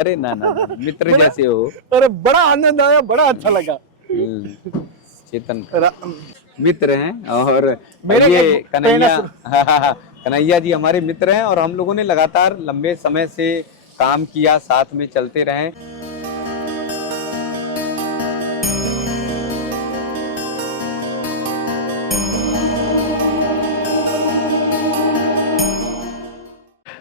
अरे ना ना ना, मित्र बड़ा जैसे हो। अरे बड़ा आनंद आया, बड़ा अच्छा लगा। चेतन रा- मित्र हैं और मेरे ये एक प्रेरणा कन्हैया। हाँ, कन्हैया जी हमारे मित्र हैं और हम लोगों ने लगातार लंबे समय से काम किया, साथ में चलते रहे।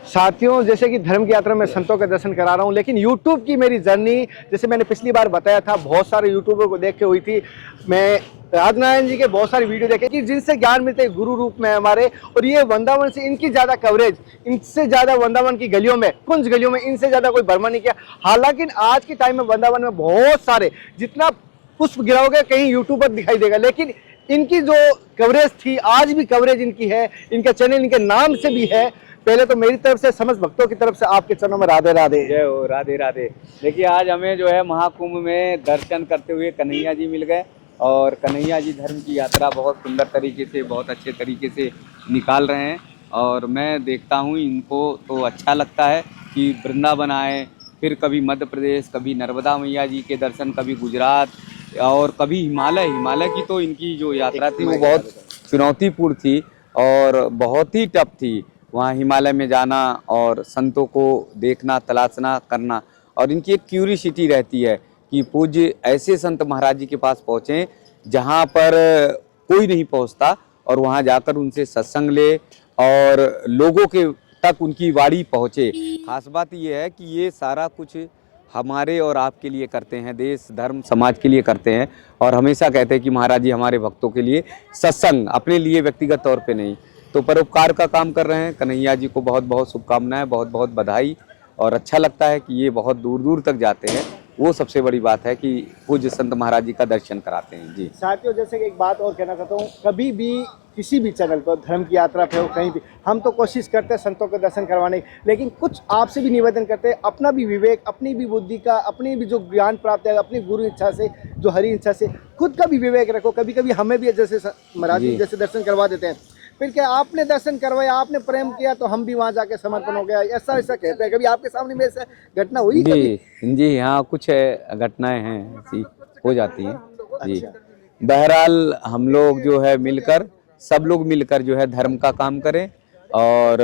साथियों, जैसे कि धर्म की यात्रा में संतों के दर्शन करा रहा हूँ, लेकिन यूट्यूब की मेरी जर्नी, जैसे मैंने पिछली बार बताया था, बहुत सारे यूट्यूबर को देख के हुई थी। मैं राजनारायण जी के बहुत सारे वीडियो देखे कि जिनसे ज्ञान मिलते हैं गुरु रूप में हमारे, और ये वृंदावन से इनकी ज़्यादा कवरेज, इनसे ज़्यादा वृंदावन की गलियों में, कुंज गलियों में इनसे ज़्यादा कोई भ्रमण नहीं किया। हालांकि आज के टाइम में वृंदावन में बहुत सारे, जितना पुष्प गिराओगे कहीं यूट्यूबर दिखाई देगा, लेकिन इनकी जो कवरेज थी, आज भी कवरेज इनकी है, इनका चैनल इनके नाम से भी है। पहले तो मेरी तरफ से, समस्त भक्तों की तरफ से आपके चरणों में राधे राधे। जय हो, राधे राधे। देखिए आज हमें जो है महाकुंभ में दर्शन करते हुए कन्हैया जी मिल गए और कन्हैया जी धर्म की यात्रा बहुत सुंदर तरीके से, बहुत अच्छे तरीके से निकाल रहे हैं। और मैं देखता हूँ इनको तो अच्छा लगता है कि वृंदावन आए, फिर कभी मध्य प्रदेश, कभी नर्मदा मैया जी के दर्शन, कभी गुजरात और कभी हिमालय। हिमालय की तो इनकी जो यात्रा थी वो बहुत चुनौतीपूर्ण थी और बहुत ही टफ थी। वहाँ हिमालय में जाना और संतों को देखना, तलाशना करना, और इनकी एक क्यूरियोसिटी रहती है कि पूज्य ऐसे संत महाराज जी के पास पहुँचें जहाँ पर कोई नहीं पहुँचता, और वहाँ जाकर उनसे सत्संग ले और लोगों के तक उनकी वाणी पहुँचे। खास बात यह है कि ये सारा कुछ हमारे और आपके लिए करते हैं, देश धर्म समाज के लिए करते हैं। और हमेशा कहते हैं कि महाराज जी हमारे भक्तों के लिए सत्संग, अपने लिए व्यक्तिगत तौर पे नहीं। तो परोपकार का काम कर रहे हैं। कन्हैया जी को बहुत बहुत शुभकामनाएं, बहुत बहुत बधाई। और अच्छा लगता है कि ये बहुत दूर दूर तक जाते हैं, वो सबसे बड़ी बात है कि पूज्य संत महाराज जी का दर्शन कराते हैं। जी साथियों, जैसे कि एक बात और कहना चाहता हूँ, कभी भी किसी भी चैनल पर, धर्म की यात्रा पे हो, कहीं भी, हम तो कोशिश करते हैं संतों के दर्शन करवाने की, लेकिन कुछ आपसे भी निवेदन करते हैं, अपना भी विवेक, अपनी भी बुद्धि का, अपनी भी जो ज्ञान प्राप्त है, अपनी गुरु इच्छा से, जो हरी इच्छा से, खुद का भी विवेक रखो। कभी कभी हमें भी जैसे महाराज जी जी जैसे दर्शन करवा देते हैं, फिर क्या आपने दर्शन करवाया, आपने प्रेम किया तो हम भी वहाँ जाके समर्पण हो गया, ऐसा ऐसा कहते हैं। कभी आपके सामने में ऐसा घटना हुई कभी? जी जी हाँ, कुछ घटनाएं हैं ऐसी हो जाती हैं। जी अच्छा। बहरहाल हम लोग जो है मिलकर, सब लोग मिलकर जो है धर्म का काम करें और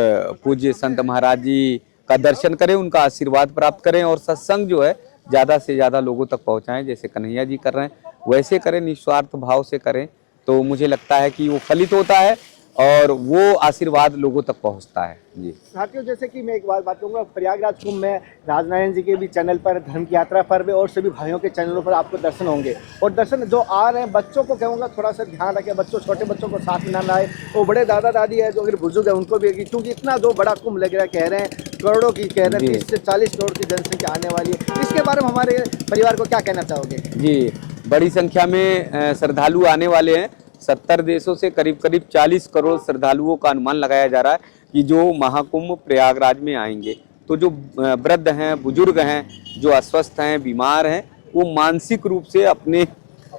पूज्य संत महाराज जी का दर्शन करें, उनका आशीर्वाद प्राप्त करें और सत्संग जो है ज़्यादा से ज़्यादा लोगों तक पहुंचाएं। जैसे कन्हैया जी कर रहे हैं वैसे करें, निस्वार्थ भाव से करें, तो मुझे लगता है कि वो फलित होता है और वो आशीर्वाद लोगों तक पहुंचता है। जी साथियों, जैसे कि मैं एक बात कहूँगा, प्रयागराज कुंभ में राजनारायण जी के भी चैनल पर, धर्म की यात्रा पर भी, और सभी भाइयों के चैनलों पर आपको दर्शन होंगे। और दर्शन जो आ रहे हैं, बच्चों को कहूँगा थोड़ा सा ध्यान रखें, बच्चों, छोटे बच्चों को साथ में ना लाए। वो बड़े दादा दादी है जो अगर बुजुर्ग है उनको भी, क्योंकि इतना जो बड़ा कुंभ लग रहा है, कह रहे हैं करोड़ों की, कह रहे हैं जी 30 से 40 करोड़ की जनसंख्या आने वाली है। इसके बारे में हमारे परिवार को क्या कहना चाहोगे? जी, बड़ी संख्या में श्रद्धालु आने वाले हैं। 70 देशों से करीब करीब 40 करोड़ श्रद्धालुओं का अनुमान लगाया जा रहा है कि जो महाकुंभ प्रयागराज में आएंगे। तो जो वृद्ध हैं, बुजुर्ग हैं, जो अस्वस्थ हैं, बीमार हैं, वो मानसिक रूप से अपने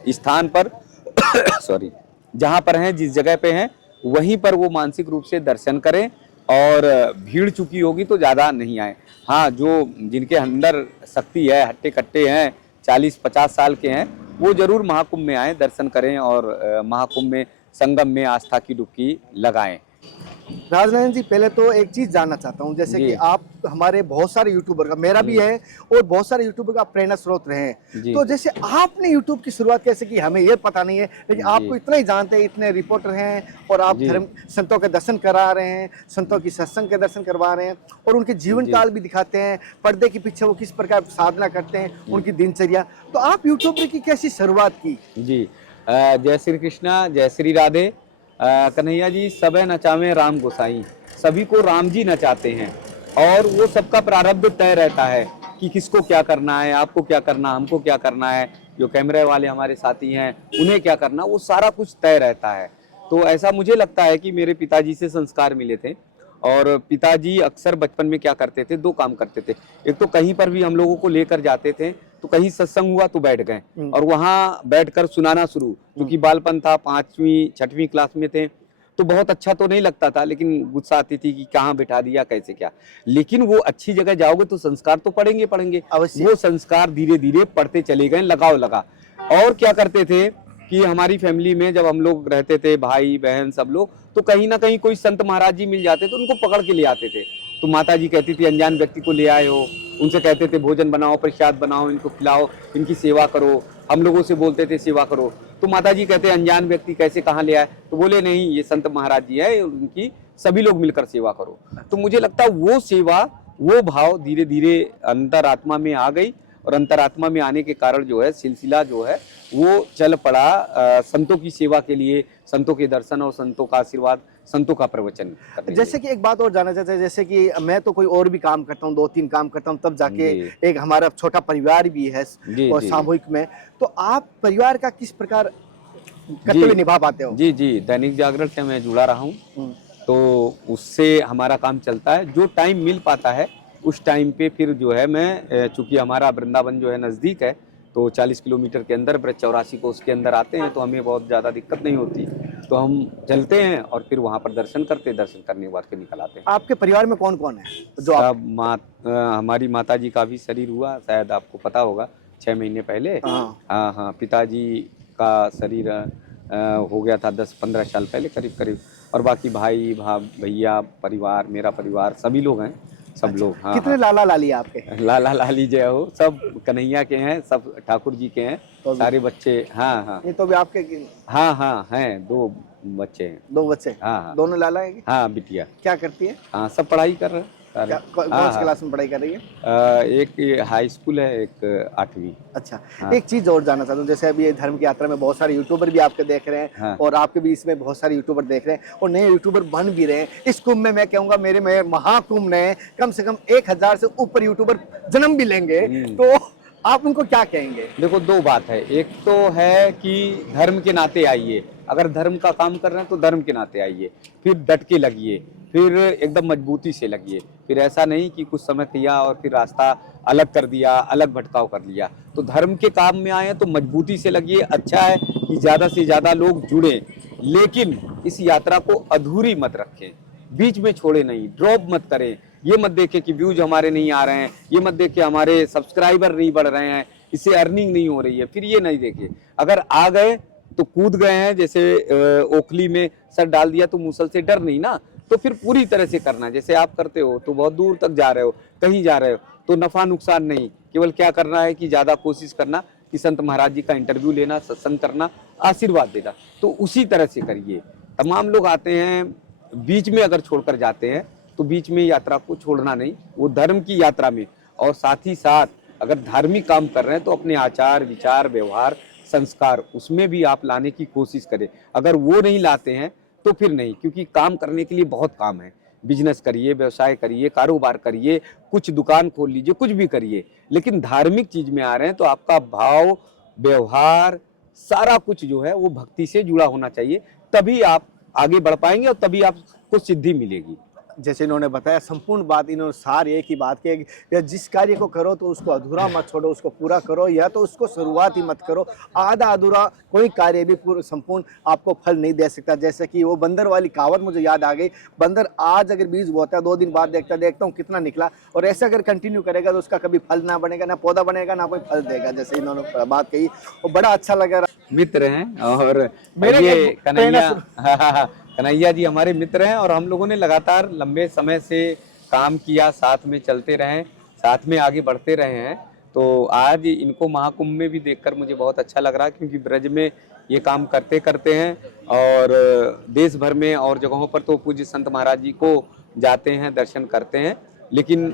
स्थान पर सॉरी, जहाँ पर हैं, जिस जगह पे हैं, वहीं पर वो मानसिक रूप से दर्शन करें और भीड़ चुकी होगी तो ज़्यादा नहीं आए। हाँ, जो जिनके अंदर शक्ति है, हट्टे कट्टे हैं, 40-50 साल के हैं, वो जरूर महाकुंभ में आए, दर्शन करें और महाकुंभ में संगम में आस्था की डुबकी लगाएं। राजनारायण जी, पहले तो एक चीज जानना चाहता हूँ, जैसे कि जी आप हमारे बहुत सारे यूट्यूबर का, मेरा भी है और बहुत सारे यूट्यूबर का प्रेरणा स्रोत रहे हैं। जी तो जैसे आपने यूट्यूब की शुरुआत कैसे की, हमें ये पता नहीं है, लेकिन जी आपको इतना ही जानते हैं, इतने रिपोर्टर हैं और आप जी धर्म, संतों के दर्शन करा रहे हैं, संतों की सत्संग के दर्शन करवा रहे हैं, और उनके जीवन जी काल भी दिखाते हैं, पर्दे के पीछे वो किस प्रकार साधना करते हैं, उनकी दिनचर्या। तो आप यूट्यूबर की कैसी शुरुआत की? जी जय श्री कृष्णा, जय श्री राधे। कन्हैया जी सबे नचावे राम गोसाई, सभी को राम जी नचाते हैं और वो सबका प्रारब्ध तय रहता है कि किसको क्या करना है, आपको क्या करना, हमको क्या करना है, जो कैमरे वाले हमारे साथी हैं उन्हें क्या करना, वो सारा कुछ तय रहता है। तो ऐसा मुझे लगता है कि मेरे पिताजी से संस्कार मिले थे। और पिताजी अक्सर बचपन में क्या करते थे, दो काम करते थे। एक तो कहीं पर भी हम लोगों को लेकर जाते थे, तो कहीं सत्संग हुआ तो बैठ गए और वहाँ बैठकर सुनाना शुरू, क्योंकि बालपन था, 5वीं 6वीं क्लास में थे। तो बहुत अच्छा तो नहीं लगता था, लेकिन गुस्सा आती थी कि कहाँ बिठा दिया, कैसे क्या। लेकिन वो अच्छी जगह जाओगे तो संस्कार तो पढ़ेंगे पढ़ेंगे। अवश्य। वो संस्कार धीरे धीरे पढ़ते चले गए, लगाव लगा। और क्या करते थे कि हमारी फैमिली में जब हम लोग रहते थे, भाई बहन सब लोग, तो कहीं ना कहीं कोई संत महाराज जी मिल जाते तो उनको पकड़ के ले आते थे। तो माता जी कहती थी अनजान व्यक्ति को ले आए हो, उनसे कहते थे भोजन बनाओ, प्रसाद बनाओ, इनको खिलाओ, इनकी सेवा करो। हम लोगों से बोलते थे सेवा करो। तो माता जी कहते अनजान व्यक्ति कैसे कहाँ ले आए, तो बोले नहीं ये संत महाराज जी है, उनकी सभी लोग मिलकर सेवा करो। तो मुझे लगता है वो सेवा, वो भाव धीरे धीरे अंतरात्मा में आ गई, और अंतरात्मा में आने के कारण जो है सिलसिला जो है वो चल पड़ा संतों की सेवा के लिए, संतों के दर्शन और संतों का आशीर्वाद, संतों का प्रवचन करने जैसे कि एक बात और जानना चाहते हैं, जैसे कि मैं तो कोई और भी काम करता हूँ, 2-3 काम करता हूँ, तब जाके जी। एक हमारा छोटा परिवार भी है जी, और जी। सामूहिक में, तो आप परिवार का किस प्रकार कर्तव्य निभा पाते हो? जी जी, दैनिक जागरण से मैं जुड़ा रहा हूँ, हम्म, तो उससे हमारा काम चलता है। जो टाइम मिल पाता है उस टाइम पे फिर जो है मैं, चूंकि हमारा वृंदावन जो है नज़दीक है, तो 40 किलोमीटर के अंदर ब्रज 84 को उसके अंदर आते हैं, तो हमें बहुत ज़्यादा दिक्कत नहीं होती। तो हम चलते हैं और फिर वहाँ पर दर्शन करते हैं, दर्शन करने के बाद फिर निकल आते हैं। आपके परिवार में कौन कौन है जो आप? सब हमारी माता जी का भी शरीर हुआ, शायद आपको पता होगा, 6 महीने पहले। हाँ। हाँ हाँ, पिताजी का शरीर हो गया था 10-15 साल पहले करीब करीब। और बाकी भाई भैया, परिवार, मेरा परिवार, सभी लोग हैं, सब लोग। हाँ कितने हाँ, लाला लाली आपके? लाला लाली जय हो, सब कन्हैया के हैं, सब ठाकुर जी के हैं, तो भी- सारे बच्चे। हाँ हाँ नहीं तो भी आपके हाँ हाँ, हैं 2 बच्चे हैं। 2 बच्चे? हाँ हाँ दोनों लाला है? हाँ, बिटिया। क्या करती है? हाँ, सब पढ़ाई कर रहे हैं सारे। कौन हाँ सी हाँ, क्लास में पढ़ाई कर रही है? एक हाई स्कूल है, एक 8वीं। अच्छा। हाँ। एक चीज और जानना चाहता हूँ, जैसे अभी ये धर्म की यात्रा में बहुत सारे यूट्यूबर भी आपके देख रहे हैं, हाँ। और आपके भी इसमें बहुत सारे यूट्यूबर देख रहे हैं और नए यूट्यूबर बन भी रहे हैं। इस कुंभ में मैं कहूँगा मेरे में महाकुंभ ने कम से कम 1000 से ऊपर यूट्यूबर जन्म भी लेंगे, तो आप उनको क्या कहेंगे? देखो, 2 बात है। एक तो है कि धर्म के नाते आइए, अगर धर्म का काम कर रहे हैं तो धर्म के नाते आइए, फिर डट के लगिए, फिर एकदम मजबूती से लगिए। फिर ऐसा नहीं कि कुछ समय किया और फिर रास्ता अलग कर दिया, अलग भटकाव कर लिया। तो धर्म के काम में आए तो मजबूती से लगिए। अच्छा है कि ज़्यादा से ज़्यादा लोग जुड़ें, लेकिन इस यात्रा को अधूरी मत रखें, बीच में छोड़े नहीं, ड्रॉप मत करें। ये मत देखें कि व्यूज हमारे नहीं आ रहे हैं, ये मत देखें हमारे सब्सक्राइबर नहीं बढ़ रहे हैं, इससे अर्निंग नहीं हो रही है, फिर ये नहीं देखें। अगर आ गए तो कूद गए हैं, जैसे ओखली में सर डाल दिया तो मूसल से डर नहीं ना, तो फिर पूरी तरह से करना। जैसे आप करते हो तो बहुत दूर तक जा रहे हो, कहीं जा रहे हो तो नफा नुकसान नहीं, केवल क्या करना है कि ज़्यादा कोशिश करना कि संत महाराज जी का इंटरव्यू लेना, सत्संग करना, आशीर्वाद देना। तो उसी तरह से करिए। तमाम लोग आते हैं, बीच में अगर छोड़कर जाते हैं तो बीच में यात्रा को छोड़ना नहीं, वो धर्म की यात्रा में। और साथ ही साथ अगर धार्मिक काम कर रहे हैं तो अपने आचार विचार व्यवहार संस्कार उसमें भी आप लाने की कोशिश करें। अगर वो नहीं लाते हैं तो फिर नहीं, क्योंकि काम करने के लिए बहुत काम है। बिजनेस करिए, व्यवसाय करिए, कारोबार करिए, कुछ दुकान खोल लीजिए, कुछ भी करिए, लेकिन धार्मिक चीज में आ रहे हैं तो आपका भाव व्यवहार सारा कुछ जो है वो भक्ति से जुड़ा होना चाहिए। तभी आप आगे बढ़ पाएंगे और तभी आपको सिद्धि मिलेगी। जैसे इन्होंने बताया, संपूर्ण बात इन्होंने सार एक ही बात की है कि जिस कार्य को करो तो उसको अधूरा मत छोड़ो, उसको पूरा करो, या तो उसको शुरुआत ही मत करो। आधा अधूरा कोई कार्य भी पूर्ण संपूर्ण आपको फल नहीं दे सकता। जैसे कि वो बंदर वाली कहावत मुझे याद आ गई, बंदर आज अगर बीज बोता है, 2 दिन बाद देखता हूँ कितना निकला, और ऐसे अगर कंटिन्यू करेगा तो उसका कभी फल ना बनेगा, ना पौधा बनेगा, ना कोई फल देगा। जैसे इन्होंने बात कही और बड़ा अच्छा लगा। मित्र हैं और मेरे ये को कन्हैया कन्हैया जी हमारे मित्र हैं, और हम लोगों ने लगातार लंबे समय से काम किया, साथ में चलते रहे, साथ में आगे बढ़ते रहे हैं। तो आज इनको महाकुंभ में भी देखकर मुझे बहुत अच्छा लग रहा है, क्योंकि ब्रज में ये काम करते करते हैं और देश भर में और जगहों पर तो पूज्य संत महाराज जी को जाते हैं, दर्शन करते हैं। लेकिन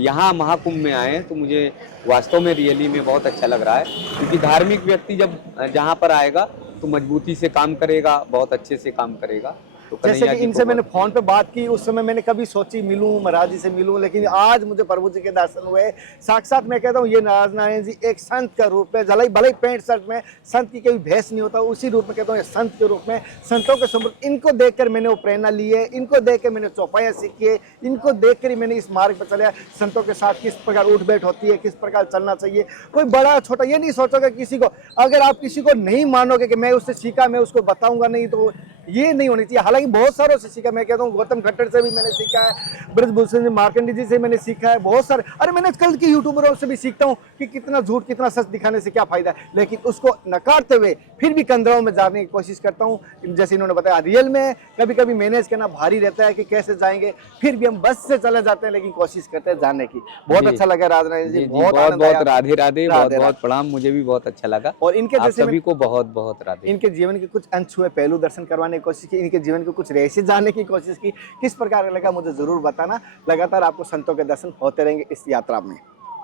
यहाँ महाकुंभ में आए तो मुझे वास्तव में रियली में बहुत अच्छा लग रहा है, क्योंकि धार्मिक व्यक्ति जब जहाँ पर आएगा तो मजबूती से काम करेगा, बहुत अच्छे से काम करेगा। तो जैसे कन्हैया कि जी इनसे को मैंने फोन पे बात की, उस समय मैंने कभी सोची मिलूं, महाराज जी से मिलूं, लेकिन आज मुझे प्रभु जी के दर्शन हुए साक्षात। मैं कहता हूँ ये नारायण जी एक संत का रूप में, भले ही पैंट शर्ट में संत की कोई भेष नहीं होता, उसी रूप में कहता हूँ संत के रूप में, संतों के समृद्ध। इनको देखकर मैंने वो प्रेरणा ली है, इनको देख कर मैंने चौपाइयाँ सीखी है, इनको देख कर ही मैंने इस मार्ग पर चला। संतों के साथ किस प्रकार उठ बैठ होती है, किस प्रकार चलना चाहिए, कोई बड़ा छोटा ये नहीं सोचोगे किसी को। अगर आप किसी को नहीं मानोगे कि मैं उससे सीखा, मैं उसको बताऊंगा नहीं, तो ये नहीं होनी चाहिए। हालांकि बहुत सारों से सीखा, मैं कहता हूँ गौतम खट्टर से भी मैंने सीखा है, ब्रजभूषण मार्कंडी जी से मैंने सीखा है, बहुत सारे, अरे मैंने कल के यूट्यूबरों से भी सीखता हूँ कि कितना झूठ कितना सच दिखाने से क्या फायदा है, लेकिन उसको नकारते हुए फिर भी कंधों में जाने की कोशिश करता हूँ। जैसे इन्होंने बताया रियल में कभी कभी मैनेज करना भारी रहता है कि कैसे जाएंगे, फिर भी हम बस से चले जाते हैं लेकिन कोशिश करते हैं जाने की। बहुत जी। अच्छा लगा राजनारायण जी जी, जी, बहुत बहुत आनंद आया। बहुत राधे राधे, बहुत राधे बहुत राधे। प्रणाम, मुझे भी बहुत अच्छा लगा। और इनके आप जैसे सभी को बहुत बहुत राधे। इनके जीवन के कुछ अनछुए पहलू दर्शन करवाने की कोशिश की, इनके जीवन के कुछ रहस्य जानने की कोशिश की, किस प्रकार लगा मुझे जरूर बताना। लगातार आपको संतों के दर्शन होते रहेंगे इस यात्रा में।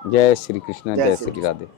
जय श्री कृष्ण, जय जय श्री श्री कृष्ण। राधे।